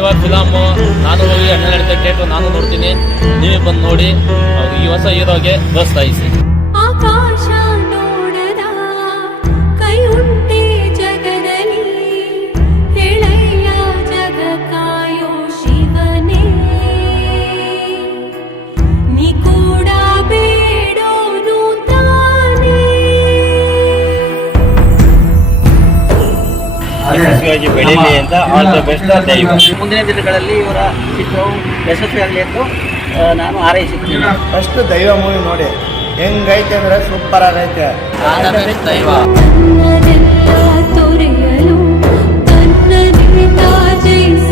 ಇವಾಗ ಫಿಲಮ್ಮು ನಾನು ಹೋಗಿ ಅಣ್ಣ ಥಿಯೇಟ್ರ್ ನಾನು ನೋಡ್ತೀನಿ, ನೀವೇ ಬಂದು ನೋಡಿ. ಈ ಹೊಸ ಹೀರೋಗೆ ಪ್ರೋತ್ಸಾಹಿಸಿ. ಆಕಾಶ ನೋಡದ ಕೈ ಉಂಟೆ ಜಗದಲ್ಲಿ, ಹೇಳಯ್ಯ ಜಗ ಕಾಯೋ ಶಿವನೇ, ನೀ ಕೂಡ ಬೇಡೋನು ತಾನೇ. ಯಶಸ್ವಿಯಾಗಿ ಬೆಳೀಲಿ ಅಂತ ಆಲ್ ದ ಬೆಸ್ಟ್ ದೈವ. ಮುಂದಿನ ದಿನಗಳಲ್ಲಿ ಇವರ ಚಿತ್ರವು ಯಶಸ್ವಿಯಾಗಲಿ ಎಂದು ನಾನು ಹಾರೈಸುತ್ತೇನೆ. ಫಸ್ಟ್ ದೈವ ಮೂವಿ ನೋಡಿ, ಹೆಂಗೈತೆ ಅಂದ್ರೆ ಸೂಪರ್ ಆಗೈತೆ. ದೈವ ತನ್ನದೆಲ್ಲ ತೊರೆಯಲು ತನ್ನದೇ ಜಯಿಸಿ